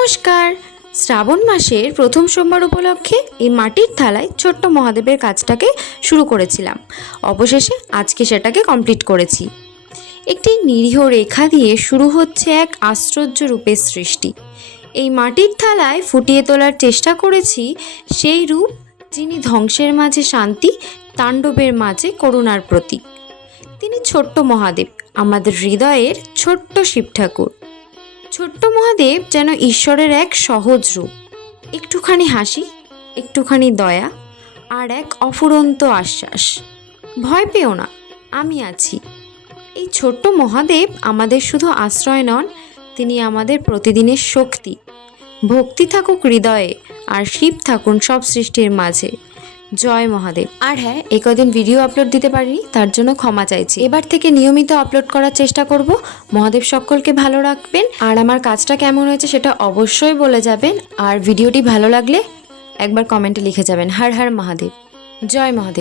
নমস্কার। শ্রাবণ মাসের প্রথম সোমবার উপলক্ষে এই মাটির থালায় ছোট্ট মহাদেবের কাজটাকে শুরু করেছিলাম। অবশেষে আজকে সেটাকে কমপ্লিট করেছি। একটি নিরীহ রেখা দিয়ে শুরু হচ্ছে এক আশ্চর্য রূপের সৃষ্টি। এই মাটির থালায় ফুটিয়ে তোলার চেষ্টা করেছি সেই রূপ যিনি ধ্বংসের মাঝে শান্তি, তাণ্ডবের মাঝে করুণার প্রতীক। তিনি ছোট্ট মহাদেব, আমাদের হৃদয়ের ছোট্ট শিব ঠাকুর। ছোট্ট মহাদেব যেন ঈশ্বরের এক সহজ রূপ। একটুখানি হাসি, একটুখানি দয়া, আর এক অফুরন্ত আশ্বাস। ভয় পেও না, আমি আছি। এই ছোট্ট মহাদেব আমাদের শুধু আশ্রয় নন, তিনি আমাদের প্রতিদিনের শক্তি। ভক্তি থাকুক হৃদয়ে, আর শিব থাকুন সব সৃষ্টির মাঝে। জয় মহাদেব। আর হ্যাঁ, কদিন ভিডিও আপলোড দিতে পারিনি, তার জন্য ক্ষমা চাইছি। এবার থেকে নিয়মিত আপলোড করার চেষ্টা করব। মহাদেব সকলকে ভালো রাখবেন। আর আমার কাজটা কেমন হয়েছে সেটা অবশ্যই বলে যাবেন। আর ভিডিওটি ভালো লাগলে একবার কমেন্টে লিখে যাবেন হর হর মহাদেব। জয় মহাদেব।